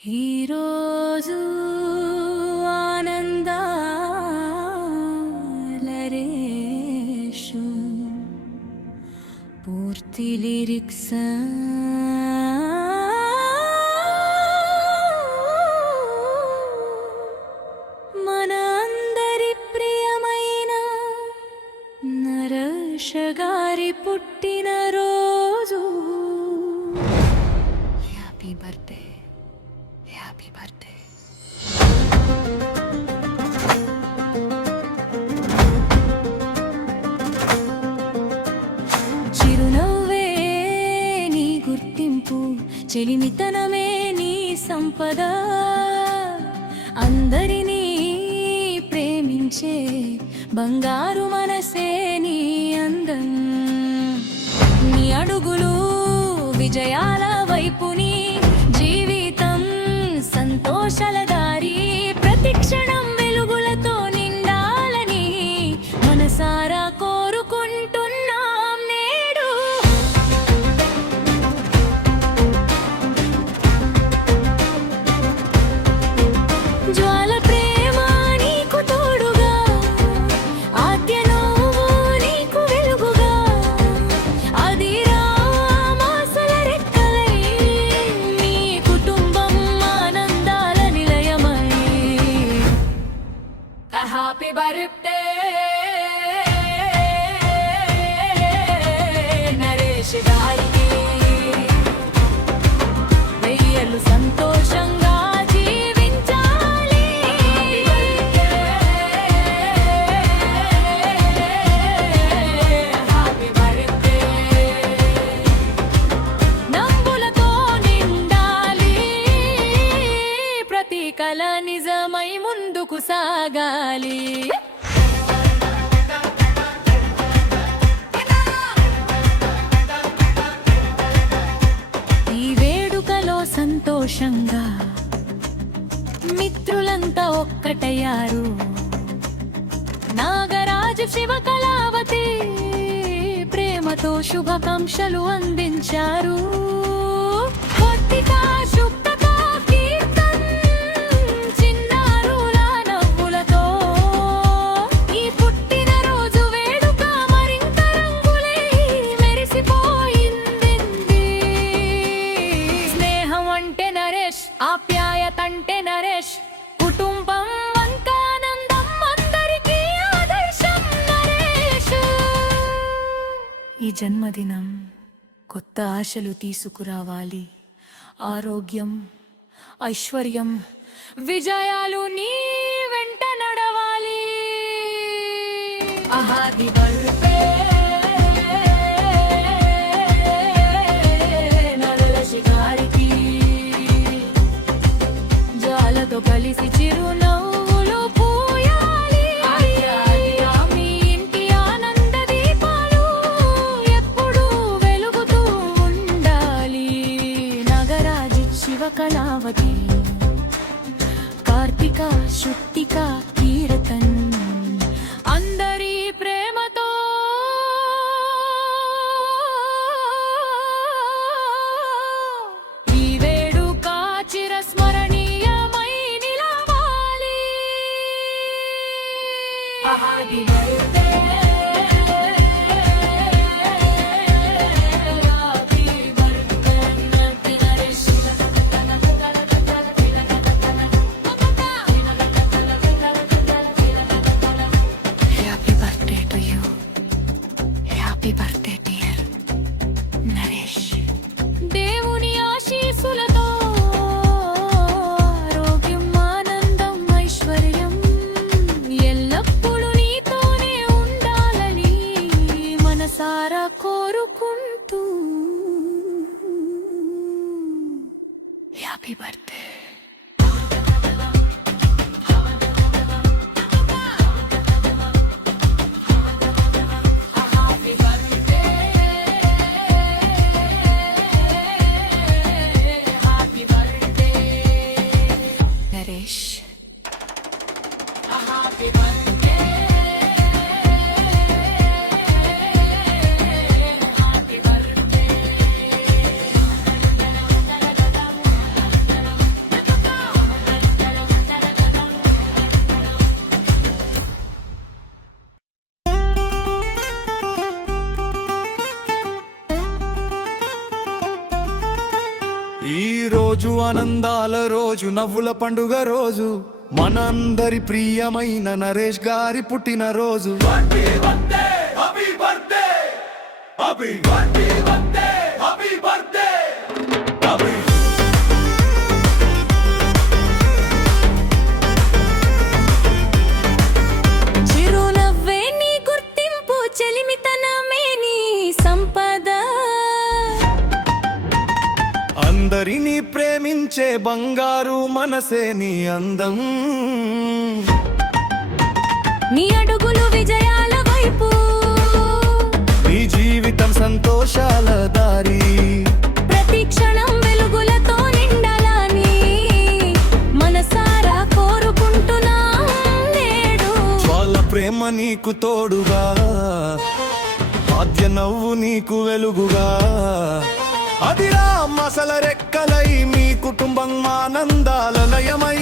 ఈరోజు ఆనందాల రేషు పూర్తి లిరిక్స్ మన అందరి ప్రియమైన నరేష్ గారి పుట్టినరోజు. Happy birthday, happy birthday. చిరునవ్వే నీ గుర్తింపు, చెలిమితనమే నీ సంపద, అందరినీ ప్రేమించే బంగారు మనసే నీ అందం. నీ అడుగులు విజయాల వైపుని, జీవితం సంతోషాల దారి, ప్రతి క్షణం వెలుగులతో నిండాలని మనసారా కోరుకుంటున్నాం నేడు. జ్వాల ప్రేమ నీకు తోడుగా, ఆద్య నువ్వు నీకు వెలుగుగా, అది రామాసల రెక్కలై నీ కుటుంబం ఆనందాల నిలయమై. హ్యాపీ బర్త్డే నరేష్ గారికి, వెయ్యేళ్ళు సంతోషంగా జీవించాలి. Happy birthday. నవ్వులతో నిండాలి, ప్రతి కల నిజమై ముందుకు సాగాలి. ఈ వేడుకలో సంతోషంగా మిత్రులంతా ఒక్కటయ్యారు. నాగరాజు శివకళావతి ప్రేమతో శుభాకాంక్షలు అందించారు. కొద్దిగా శుభ్రతా కీర్తన్ చిన్నారుల నవ్వులతో ఈ పుట్టినరోజు వేడుక మరింత రంగులై మెరిసిపోయింది. స్నేహం అంటే నరేష్, ఆప్యాయత అంటే నరేష్, కుటుంబం అంతా ఆనందం, అందరికీ ఆదర్శం నరేష్. ఈ జన్మదినం కొత్త ఆశలు తీసుకురావాలి. ఆరోగ్యం, ఐశ్వర్యం, విజయాలు నీ వెంట నడవాలి. హ్యాపీ బర్త్డే నరేష్ గారికి, జాలతో కలిసి చిరునవ్వులు పూయాలి. మీ ఇంటి ఆనంద దీపాలు ఎప్పుడూ వెలుగుతూ ఉండాలి. నాగరాజు శివకళావతి, కార్తిక శుద్ధిక కీర్తన్ అందరి ప్రేమతో ఈ వేడుక చిరస్మరణీయమై నిలవాలి. Happy birthday happy birthday Naresh. Happy birthday to you, happy birthday dear Naresh. దేవుని ఆశీస్సులతో ఆరోగ్యం, ఆనందం, ఐశ్వర్యం ఎల్లప్పుడూ నీతోనే ఉండాలని మనసారా కోరుకుంటూ happy birthday. Naresh happy birthday. Happy birthday. ఈ రోజు ఆనందాల రోజు, నవ్వుల పండుగ రోజు, మనందరి ప్రియమైన నరేష్ గారి పుట్టినరోజు. చిరునవ్వే నీ గుర్తింపు, చెలిమితనమే నీ సంపద. అందరినీ ప్రేమించే బంగారు మనసే నీ అందం. నీ అడుగులు విజయాల వైపు, నీ జీవితం సంతోషాల దారి. ప్రతి క్షణం వెలుగులతో నిండాలని మనసారా కోరుకుంటున్నాం నేడు. వాళ్ళ ప్రేమ నీకు తోడుగా, ఆద్య నవ్వు నీకు వెలుగుగా. అదిరా మసల రెక్కలై మీ కుటుంబం ఆనందాల లయమై.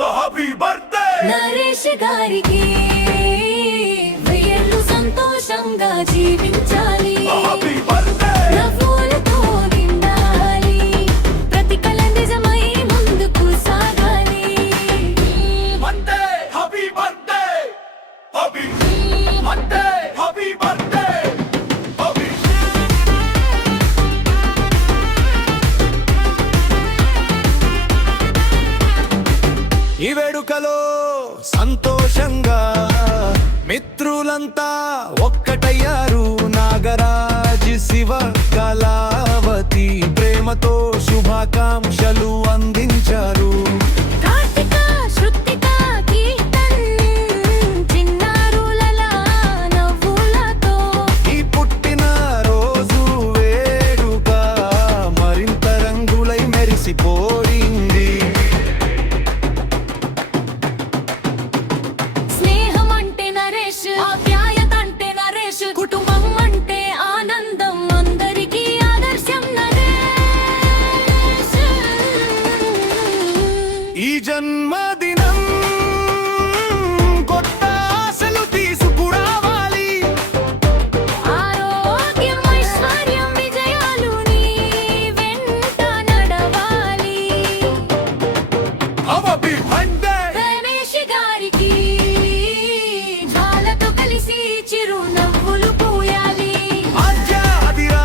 హ్యాపీ బర్త్డే నరేష్ గారికి, వెయ్యేళ్ళు సంతోషంగా జీవించాలి. నవ్వులతో నిండాలి, ప్రతి కల నిజమై ముందుకు సాగాలి. Happy birthday happy birthday happy birthday. ఈ వేడుకలో సంతోషంగా మిత్రులంతా ఒక్కటయ్యారు. నాగరాజ్, శివ, కళావతి ప్రేమతో శుభాకాంక్షలు అందించారు. కార్తిక, శృతిక, కీర్తన్ చిన్నారులలా నవ్వులతో ఈ పుట్టిన రోజు వేడుక మరింత రంగులై మెరిసిపోయింది. స్నేహం అంటే నరేష్, ఆప్యాయత అంటే నరేష్, కుటుంబం అంటే ఆనందం, అందరికీ ఆదర్శం నరేష్. ఈ జన్మదినం కొత్త ఆశలు తీసుకురావాలి. ఆరోగ్యం, ఐశ్వర్యం, విజయాలు నీ వెంట నడవాలి. రమేష్ గారికి జ్వాలతో కలిసి చిరునవ్వులు పూయాలి. ఆద్యాదిరా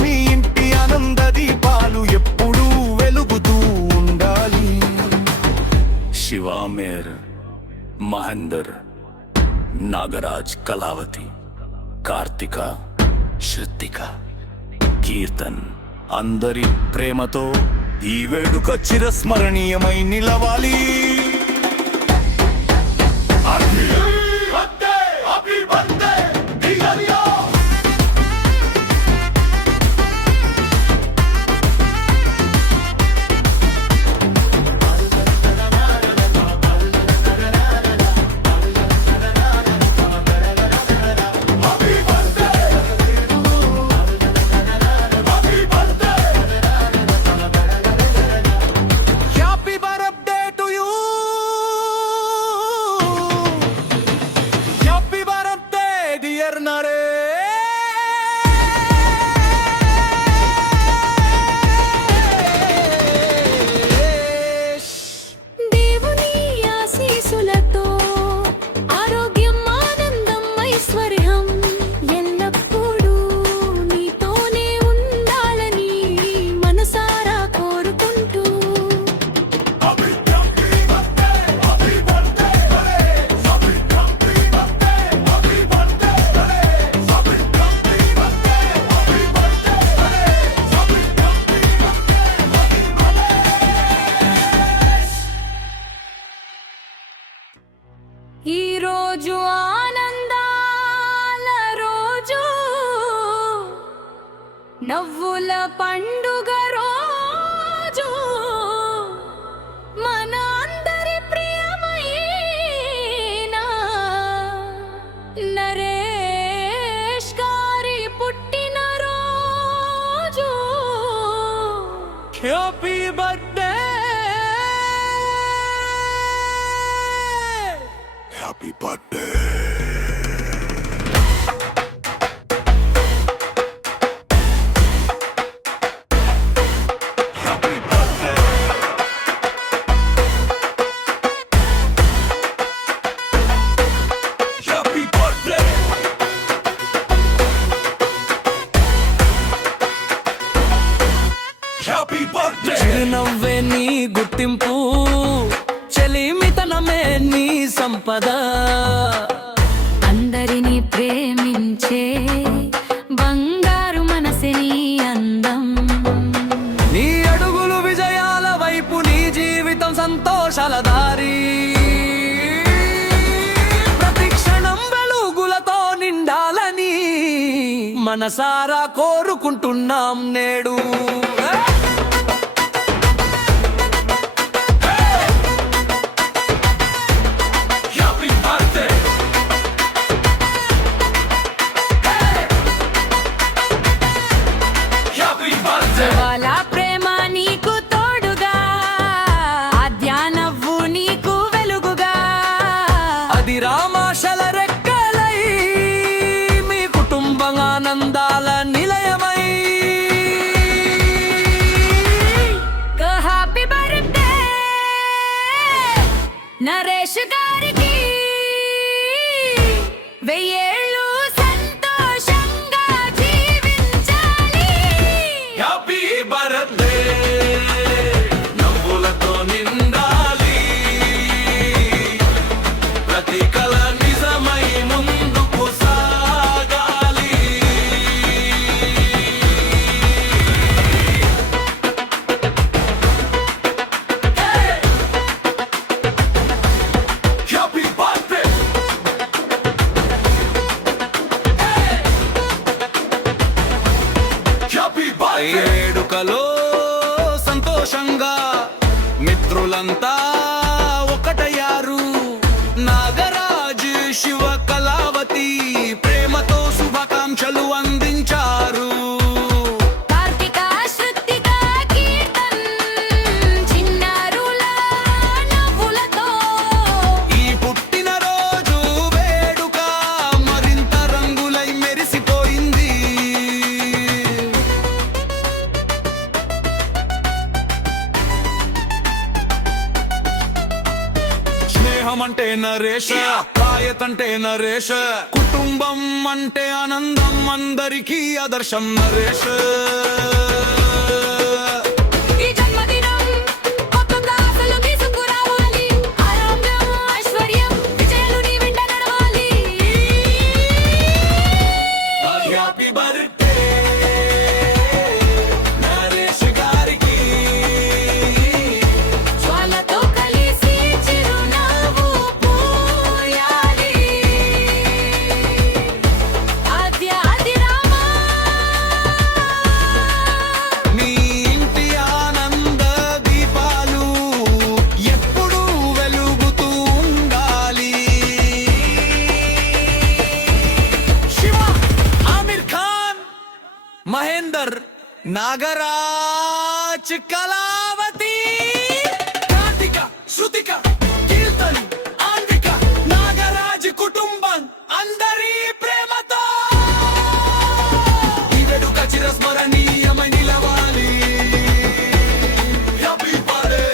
మీ ఇంటి ఆనంద దీపాలు ఎప్పుడూ వెలుగుతూ ఉండాలి. శివామేర్, మహేందర్, నాగరాజ్, కళావతి, కార్తిక, శృతిక, కీర్తన్ అందరి ప్రేమతో ఈ వేడుక చిరస్మరణీయమై నిలవాలి. Happy birthday to you. Happy birthday dear Naresh. దేవుని ఆశీస్సులతో ఆరోగ్యం, ఆనందం, ఐశ్వర్యం ఎల్లప్పుడూ నీతోనే ఉండాలని మనసారా కోరుకుంటూ ఈ రోజు ఆనందాల రోజు, నవ్వుల పండుగ రోజు, మన అందరి ప్రియమైన నరేష్ గారి పుట్టినరోజు. Happy birthday happy birthday. చిరునవ్వే నీ గుర్తింపు, చెలిమితనమే నీ సంపద. అందరినీ ప్రేమించే బంగారు మనసే నీ అందం. నీ అడుగులు విజయాల వైపు, నీ జీవితం సంతోషాల దారి. ప్రతి క్షణం వెలుగులతో నిండాలని మనసారా కోరుకుంటున్నాం నేడు. వాళ్ళ ప్రేమ నీకు తోడుగా, ఆద్య నవ్వు నీకు వెలుగుగా. అది రామాశల రెక్కలై మీ కుటుంబం ఆనందాల నిలయమై. హ్యాపీ బర్త్డే నరేష్ గారికి, వెయ్యేళ్ళు సంతోషంగా జీవించాలి. హ్యాపీ బర్త్డే, నవ్వులతో నిండాలి. ప్రతి కల నిజమై ముందుకు సాగాలి. Happy birthday. వేడుకలో సంతోషంగా మిత్రులంతా ఒకటయ్యారు. నాగరాజ్, శివ, కళావతి ప్రేమతో శుభాకాంక్షలు అందించారు. కార్తిక, శృతిక, కీర్తన్ చిన్నారుల నవ్వులతో. ఈ పుట్టినరోజు వేడుక మరింత రంగులై మెరిసిపోయింది. స్నేహం అంటే నరేష, ప్రాయతంటే నరేష, కుటుంబం అంటే ఆనందం, అందరికీ ఆదర్శం నరేష. ఈ జన్మదినం కొత్త ఆశలు తీసుకురావాలి. ఆరోగ్యం, ఐశ్వర్యం, విజయాలు నీ వెంట నడవాలి. హ్యాపీ బర్త్డే నరేష్ గారికి. జ్వాలతో కలిసి చిరునవ్వు పూయాలి. ఆద్య, ఆదిరామ, మీ ఇంటి ఆనంద దీపాలు ఎప్పుడూ వెలుగుతూ ఉండాలి. శివ, ఆమిర్ ఖాన్, మహేందర్, నాగరాజ్, కళావతి, కార్తిక, శృతిక, కీర్తన్, ఆన్విక, నాగరాజ్ కుటుంబం అందరి ప్రేమతో ఈ వేడుక చిరస్మరణీయమై నిలవాలి. Happy birthday.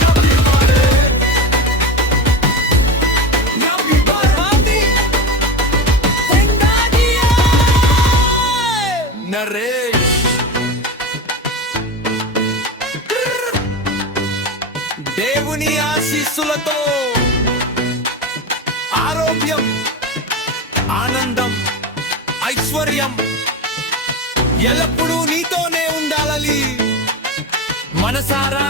Happy birthday. Happy birthday. Naresh. దేవుని ఆశీస్సులతో ఆరోగ్యం, ఆనందం, ఐశ్వర్యం ఎల్లప్పుడూ నీతోనే ఉండాలని మనసారా